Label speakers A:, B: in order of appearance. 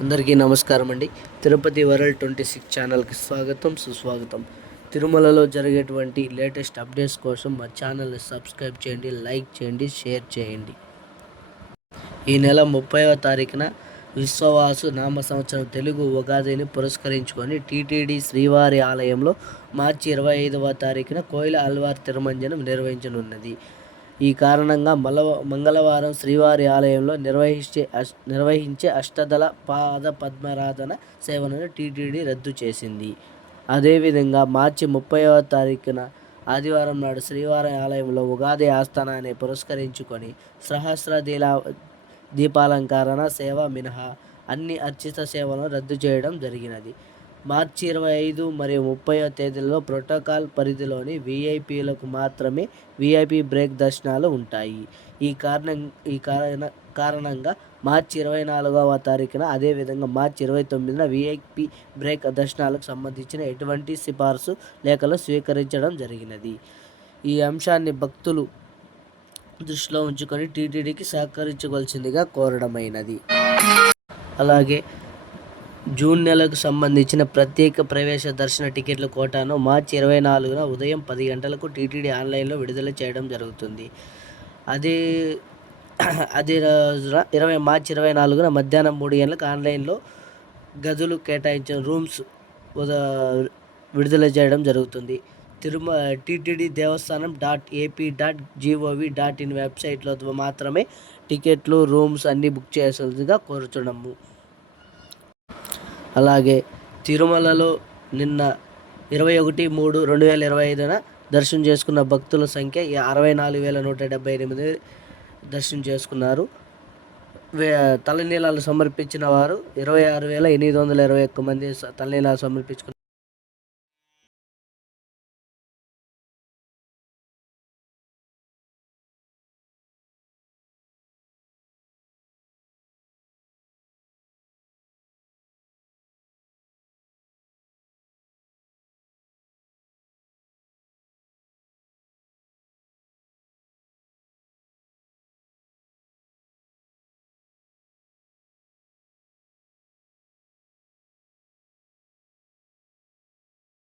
A: అందరికీ నమస్కారం అండి. తిరుపతి వరల్డ్ ట్వంటీ సిక్స్ ఛానల్కి స్వాగతం సుస్వాగతం. తిరుమలలో జరిగేటువంటి లేటెస్ట్ అప్డేట్స్ కోసం మా ఛానల్ని సబ్స్క్రైబ్ చేయండి లైక్ చేయండి షేర్ చేయండి. ఈ నెల ముప్పైవ తారీఖున విశ్వవాసు నామ సంవత్సరం తెలుగు ఉగాదిని పురస్కరించుకొని టీటీడీ శ్రీవారి ఆలయంలో మార్చి ఇరవై ఐదవ తారీఖున కోయిల అల్వార్ తిరుమంజనం నిర్వహించనున్నది. ఈ కారణంగా మల మంగళవారం శ్రీవారి ఆలయంలో నిర్వహించే అష్ నిర్వహించే అష్టదళ పాద పద్మారాధన సేవలను టీటీడీ రద్దు చేసింది. అదేవిధంగా మార్చి ముప్పైవ తారీఖున ఆదివారం నాడు శ్రీవారి ఆలయంలో ఉగాది ఆస్థానాన్ని పురస్కరించుకొని సహస్ర దీలా దీపాలంకరణ సేవ మినహా అన్ని అర్చిత సేవలను రద్దు చేయడం జరిగినది. మార్చి ఇరవై ఐదు మరియు ముప్పై తేదీల్లో ప్రోటోకాల్ పరిధిలోని వీఐపీలకు మాత్రమే విఐపి బ్రేక్ దర్శనాలు ఉంటాయి. ఈ కారణం ఈ కారణ కారణంగా మార్చి ఇరవై నాలుగవ తారీఖున అదేవిధంగా మార్చి ఇరవై తొమ్మిదిన విఐపి బ్రేక్ దర్శనాలకు సంబంధించిన ఎటువంటి సిఫార్సు లేఖలు స్వీకరించడం జరిగినది. ఈ అంశాన్ని భక్తులు దృష్టిలో ఉంచుకొని టీటీడీకి సహకరించవలసిందిగా కోరడమైనది. అలాగే జూన్ నెలకు సంబంధించిన ప్రత్యేక ప్రవేశ దర్శన టికెట్ల కోటాను మార్చి ఇరవై నాలుగున ఉదయం పది గంటలకు టీటీడీ ఆన్లైన్లో విడుదల చేయడం జరుగుతుంది. అదే అదే రోజున ఇరవై మార్చి ఇరవై నాలుగున మధ్యాహ్నం మూడు గంటలకు ఆన్లైన్లో గదులు కేటాయించిన రూమ్స్ విడుదల చేయడం జరుగుతుంది. తిరుమ TTD Devasthanam dot AP dot gov dot in వెబ్సైట్లో మాత్రమే టికెట్లు రూమ్స్ అన్నీ బుక్ చేయాల్సిందిగా కోరుచున్నాము. అలాగే తిరుమలలో నిన్న ఇరవై ఒకటి మూడు రెండు వేల ఇరవై ఐదున దర్శనం చేసుకున్న భక్తుల సంఖ్య అరవై నాలుగు వేల నూట డెబ్బై ఎనిమిది దర్శనం చేసుకున్నారు. వే తలనీలాలు సమర్పించిన వారు ఇరవై ఆరు వేల ఎనిమిది వందల ఇరవై ఒక్క మంది తలనీలాలు సమర్పించుకున్నారు